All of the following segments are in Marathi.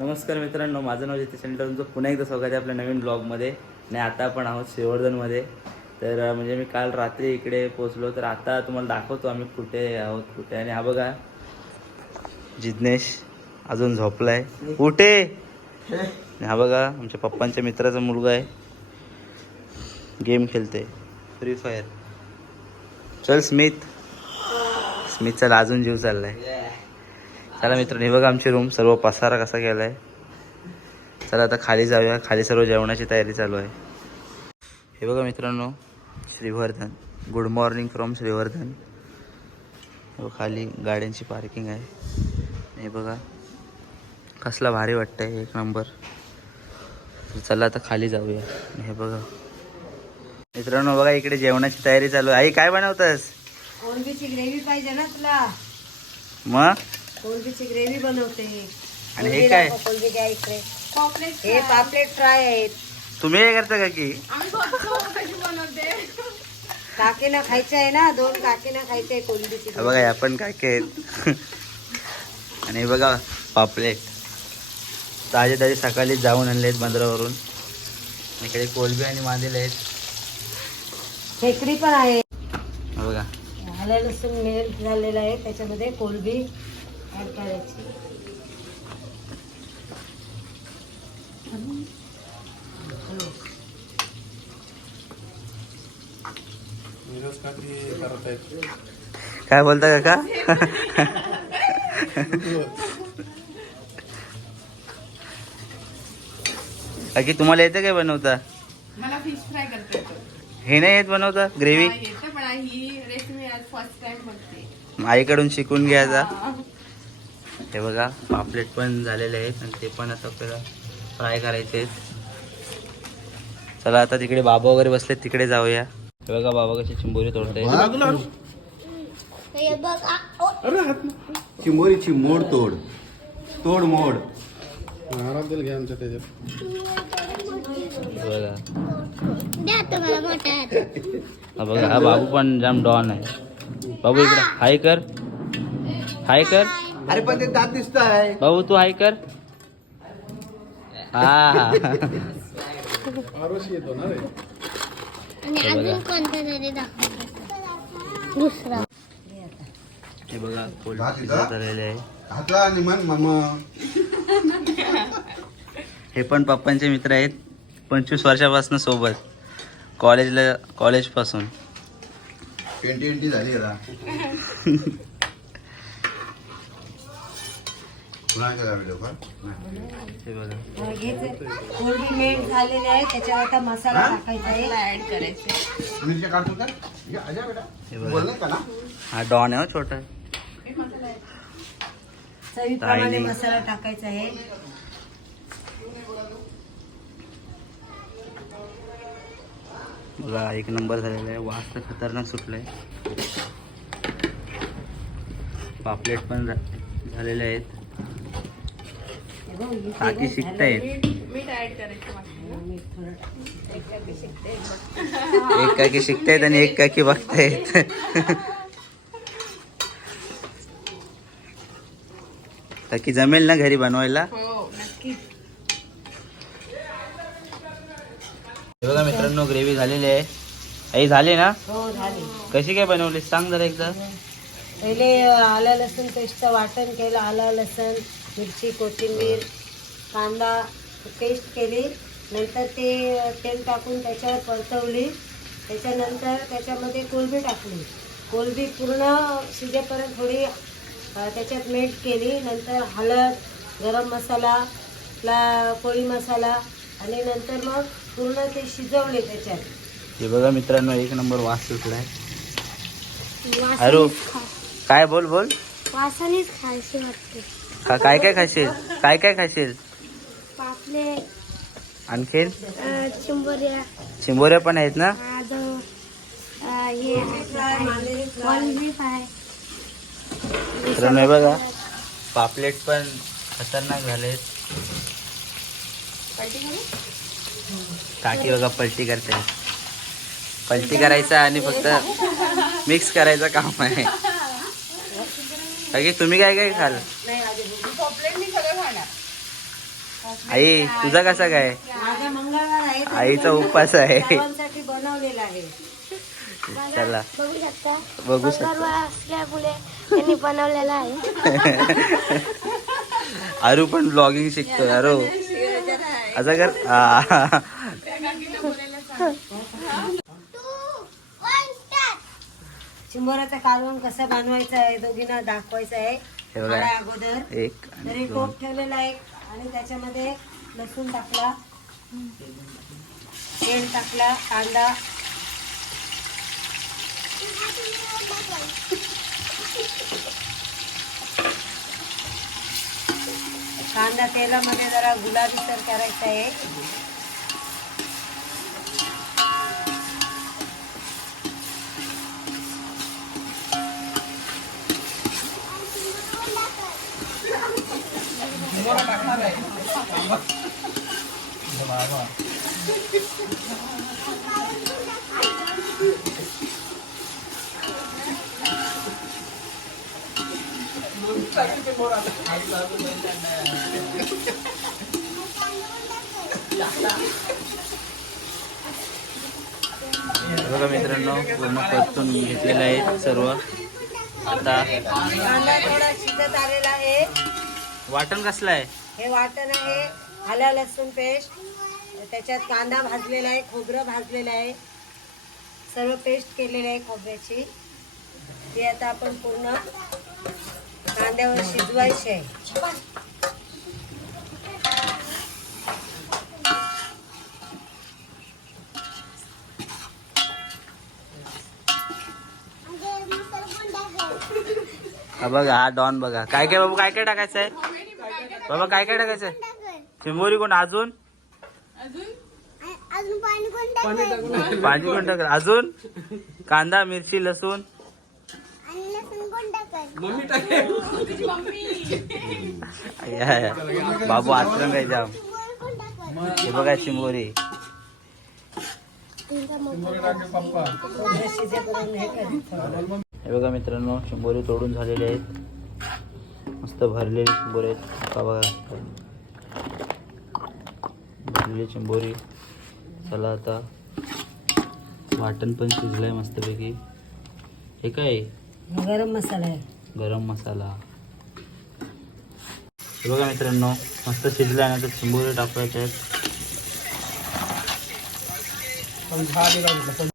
नमस्कार मित्रांनो, माझं नाव जितेश आणि तुमचं पुन्हा एकदा स्वागत आहे आपल्या नवीन ब्लॉगमध्ये. आणि आता आपण आहोत श्रीवर्धनमध्ये. तर म्हणजे मी काल रात्री इकडे पोचलो, तर आता तुम्हाला दाखवतो आम्ही कुठे आहोत कुठे. आणि हा बघा जिज्ञेश अजून झोपलाय, कुठे. हा बघा आमच्या पप्पांच्या मित्राचा मुलगा आहे, गेम खेळते फ्री फायर. चल स्मिथचा अजून जीव चाललाय. चला मित्रांनो, हे बघा आमची रूम, सर्व पसारा कसा केला आहे. चला आता खाली जाऊया, खाली सर्व जेवणाची तयारी चालू आहे. हे बघा मित्रांनो, Shrivardhan. Good morning from Shrivardhan. खाली गाड्यांची पार्किंग आहे. हे बघा कसला भारी वाटतंय, एक नंबर. चला आता खाली जाऊया. हे बघा मित्रांनो, बघा इकडे जेवणाची तयारी चालू आहे. आई काय बनवतास? कोलंबीची ग्रेव्ही पाहिजे ना तुला? मग कोलंबीची ग्रेव्ही बनवते. आणि हे काय? कोलंबी घ्या इकडे. हे पापलेट फ्राय आहेत. तुम्ही काय करता का की? काकीना खायचं आहे ना, 2 काकीना खायचं आहे कोलंबीची. हे बघा आपण काय काय आहेत. आणि हे बघा पापलेट ताजे सकाळी जाऊन आणले आहेत बंदरावरून. इकडे कोलबी आणि मांदेले आहेत. खेकडी पण आहे. हे बघा आलं लसूण मेल्ट झालेलं आहे, त्याच्यामध्ये कोलबी ऍड करायची. काय बोलता काका? काकी तुम्हाला येतं काय बनवता? मला फिश फ्राय करता येतं. हे नाही येत बनवता ग्रेव्ही? येतं, पण ही रेसिपी आज फर्स्ट टाइम बघते. आईकडून शिकून घ्यायचा. हे बघा पापलेट पण झालेले आहेत आणि ते पण आता आपल्याला फ्राय करायचे आहेत. चला आता तिकडे बाबा वगैरे बसले, तिकडे जाऊया. हे बघा बाबा कशी चिंबोरी तोडते. चिंबोरीची मोड तोड मोड. बघा हा बघा, हा बाबू पण जाम डॉन आहे. बाबू इकडे हाय कर, हाय कर. अरे पण ते दात दिसत आहे. बाबू तू हाय कर. हा येतो ना रे. हे बघा कोल्ड झालेले आहे. हे पण पप्पांचे मित्र आहेत, 25 वर्षापासून सोबत, कॉलेज पासून. 20 झाली आता. हे बघा कोलबी मेल्ट झालेली आहे, त्याच्यावर आता मसाला टाकायचा आहे. ऍड करायचे. मिरच्या काढतो का? आजा बेटा. बोलला का ना? हा डॉन आहे, छोटा. चवीप्रमाणे ताईने. मसाला टाकायचा आहे. बघा एक नंबर झालेला आहे. वास तर खतरनाक सुटलाय. पापलेट पण झालेले आहेत. काकी शिकतायत. मीठ ऍड करायचं बाकी. एक काकी शिकतायत आणि एक काकी बघतायत. काकी जमेल ना घरी बनवायला? हो नक्की. हे बघा मित्रांनो, ग्रेव्ही झालेली आहे. आई झाली ना? हो झाली. कशी काय बनवली सांग जरा एकदा. पहिले आलं लसूण पेस्टचं वाटण केलं. आलं लसूण मिरची कोथिंबीर कांदा पेस्ट केली. नंतर ते तेल टाकून त्याच्यावर परतवली. त्याच्यानंतर त्याच्यामध्ये कोलबी टाकली. कोलबी पूर्ण शिजेपर्यंत थोडी त्याच्यात मेल्ट केली. नंतर हळद, गरम मसाला, पोळी मसाला आणि नंतर मग पूर्ण ते शिजवले त्याच्यात. हे बघा मित्रांनो, एक नंबर वास सुटलाय. अरे काय बोल वासानेच खायचे वाटते. काय काय खाशील? काय काय खाशील? पापलेट, आणखीन चिंबोऱ्या पण आहेत ना? हे कोलंबी फ्राय. मित्रांनो हे बघा पापलेट पण खतरनाक झालेत. काकी बघा पलटी करते. पलटी करायचं आणि फक्त मिक्स करायचं काम आहे. काकी तुम्ही काय काय खाल? पॉपलेट मी सगळं खाणार. आई तुझा कसा काय? माझा मंगळवार आहे तर आईचा उपवास आहे. सर्वांसाठी बनवलेला आहे. चला बघू शकता बघू शकता. मंगळवार असल्यामुळे त्यांनी बनवलेला आहे. अरू पण ब्लॉगिंग शिकतोय. अरू असं कर. हा. चिंबोराचं कालवण कसं बनवायचं आहे दोघींना दाखवायचं आहे. हे बघा. मला अगोदर एक तरी आणि दोन. टोप ठेवलेला आहे आणि त्याच्यामध्ये लसूण टाकला, तेल टाकला, कांदा, कांदा तेलामध्ये जरा गुलाबीसर करायचा आहे. बघा मित्रांनो पूर्ण परतून घेतलेलं आहे सर्व. आता कांदा थोडा शिजत आलेला आहे. वाटण कसलं आहे? हे वाटण आहे आलं लसूण पेस्ट, त्याच्यात कांदा भाजलेला आहे, खोबरं भाजलेलं आहे, सर्व पेस्ट केलेली आहे खोबऱ्याची. ती आता आपण पूर्ण कांद्यावर शिजवायची आहे. हा बघा हा डॉन बघा. काय काय बाबा काय काय टाकायचं आहे बाबा? काय काय टाकायचं आहे? चिंबोरी कोण अजून? पाणी कोण टाक अजून? कांदा मिरची लसूण या. बाबू आश्रम काय जाम. हे बघा चिंबोरी. खोबरं शिजेपर्यंत हे करायचं. हे बघा मित्रांनो चिंबोरी तोडून झालेले आहेत. मस्त भरलेली चिंबोरी आहेत. का बघा भरलेली चिंबोरी. चला आता वाटण पण शिजलंय मस्तपैकी. हे काय? गरम मसाला आहे. गरम मसाला. हे बघा मित्रांनो मस्त शिजलं आणि आता चिंबोरी टाकायचे आहेत.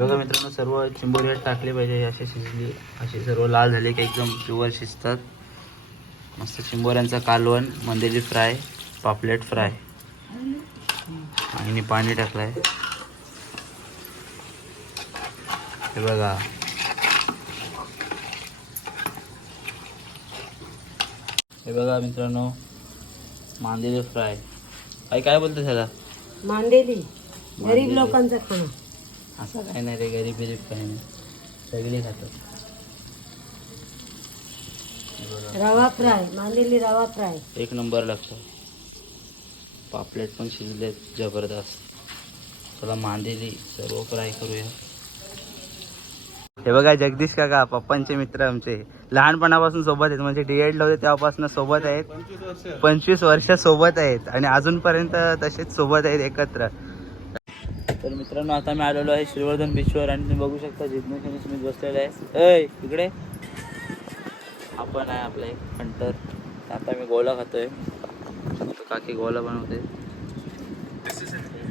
बघा मित्रांनो सर्व चिंबोरी टाकले पाहिजे. असे शिजली असे सर्व लाल झाले की एकदम प्युअर शिजतात. मस्त चिंबोऱ्यांचा कालवण, मंदेली फ्राय, पापलेट फ्राय आणि पाणी टाकलंय. हे बघा हे बघा मित्रांनो मांदेली फ्राय. काय बोलतो त्याला? मांदेली गरीब लोकांचं खाणं. असं काही नाही रे, गरीब काही नाही, सगळे खातात. रवा फ्राय, मांदेली रवा फ्राय एक नंबर लागतो. पापलेट पण शिजले जबरदस्त. चला मांदेली सर्व फ्राय करूया. हे बघा जगदीश काका पप्पांचे मित्र आमचे लहानपणापासून सोबत आहेत. म्हणजे DED ला होते तेव्हापासून सोबत आहेत. 25 वर्ष सोबत आहेत आणि अजूनपर्यंत तसेच सोबत आहेत एकत्र. तर मित्रांनो आता मी आलेलो आहे श्रीवर्धन बीचवर आणि तुम्ही बघू शकता जिज्ञेश आणि सुमित बसलेला आहे. इकडे आपण आहे आपला एक हंटर. आता मी गोला खातोय. काकी गोला बनवते.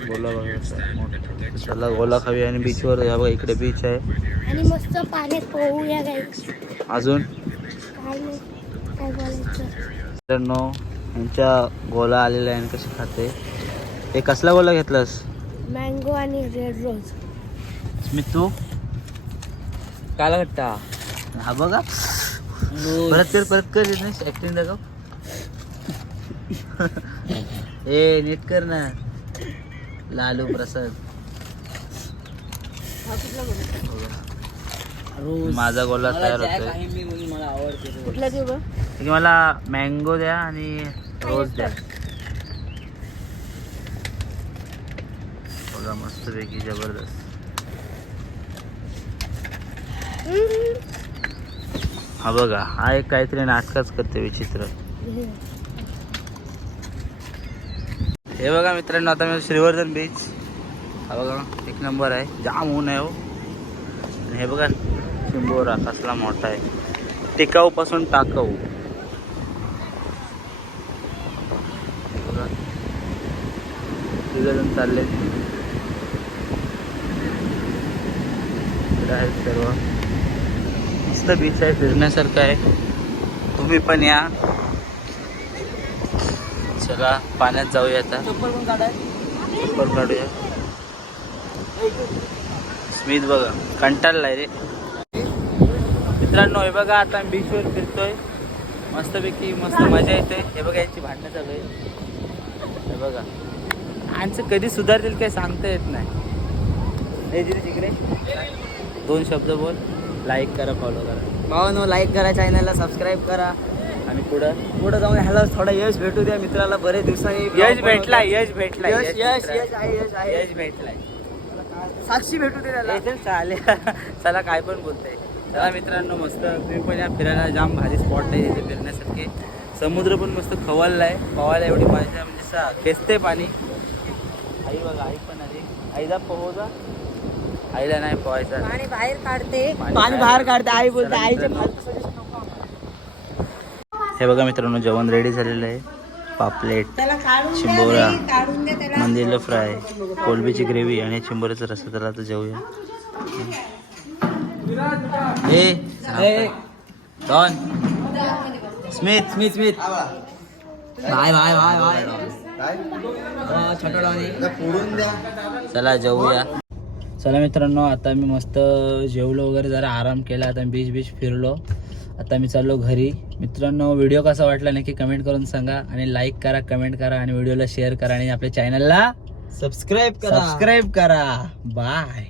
गोला बनवतो. चला गोला खाऊया आणि बीचवर या बघा इकडे बीच आहे. आणि मस्त पाण्यात पोहूया गाईस. अजून काय नाही काय बोलायचं. मित्रांनो यांच्या गोला आलेला आहे आणि कशी खाते. हे कसला गोला घेतलास? मँगो आणि रेड रोज. स्मित तू काला घट्टा. हा बघा परत कर ऍक्टिंग दाखव. ए नीट कर ना लालू प्रसाद. माझा गोला तयार होतोय. कुठला देऊ ग? मला मँगो द्या आणि रोज द्या. बघा मस्त पैकी जबरदस्त. हा बघा हा एक काहीतरी नाटकच करते विचित्र. हे बघा मित्रांनो, आता मी श्रीवर्धन बीच हा बघा एक नंबर आहे, जाम ऊन आहे हो. आणि हे बघा चिंबोरा कसला मोठा आहे, टिकाऊ पासून टाकाऊ. बघा तिघजण चालले आहेत सर्व. मस्त बीच आहे, फिरण्यासारखं आहे, तुम्ही पण या. चला पाण्यात जाऊया आता. चप्पल काढूया. स्मित बघा कंटाळलाय रे. मित्रांनो हे बघा आता आम्ही बीचवर फिरतोय, मस्तपैकी मस्त मजा येते. हे बघा यांची भांडणं चालू आहे. हे बघा यांचं कधी सुधारतील काही सांगता येत नाही. हे तिकडे 2 शब्द बोल. लाईक करा, फॉलो करा भावानो, लाईक करा, चॅनलला सबस्क्राईब करा. आणि पुढं जाऊन ह्याला थोडा यश भेटू द्या मित्राला. बरेच दिवसांनी यश भेटलाय, यश भेटलाय, यश यश यश आहे, यश आहे. यश भेटलाय. साक्षी भेटू दे त्याला. चालेल. चला काय पण बोलताय. चला मित्रांनो, मस्त तुम्ही पण या फिरायला, जाम भारी स्पॉट आहे इथे फिरण्यासारखे. समुद्र पण मस्त खवलला आहे, पवायला एवढी मजा म्हणजे खेचते पाणी. आई बघा, आई पण आली. आईला पोहोचा, आईला नाही पोहायचं. पाणी बाहेर काढते. पाणी बाहेर काढते. आई बोलते आईचे हे बघा मित्रांनो, जेवण रेडी झालेलं आहे. पापलेट, त्याला काढून द्या, चिंबोरा, नाही, काढून द्या त्याला. मंदिरला फ्राय, कोलबीची ग्रेव्ही आणि चिंबोऱ्याचा रस्सा. त्याला आता जेवूया. डॉन, स्मिथ, स्मित स्मित बाय बाय बाय बाय. छोटा डॉनी. फोडून द्या. चला जेवूया. चला मित्रांनो, आता मी मस्त जेवलो वगैरे, जरा आराम केला. आता बीच बीच फिरलो. आता मी चाललो घरी. मित्रांनो व्हिडिओ कसा वाटला नक्की कमेंट करून सांगा. आणि लाईक करा, कमेंट करा आणि व्हिडिओला शेअर करा. आणि आपल्या चॅनलला सबस्क्राईब करा. सबस्क्राईब करा. बाय.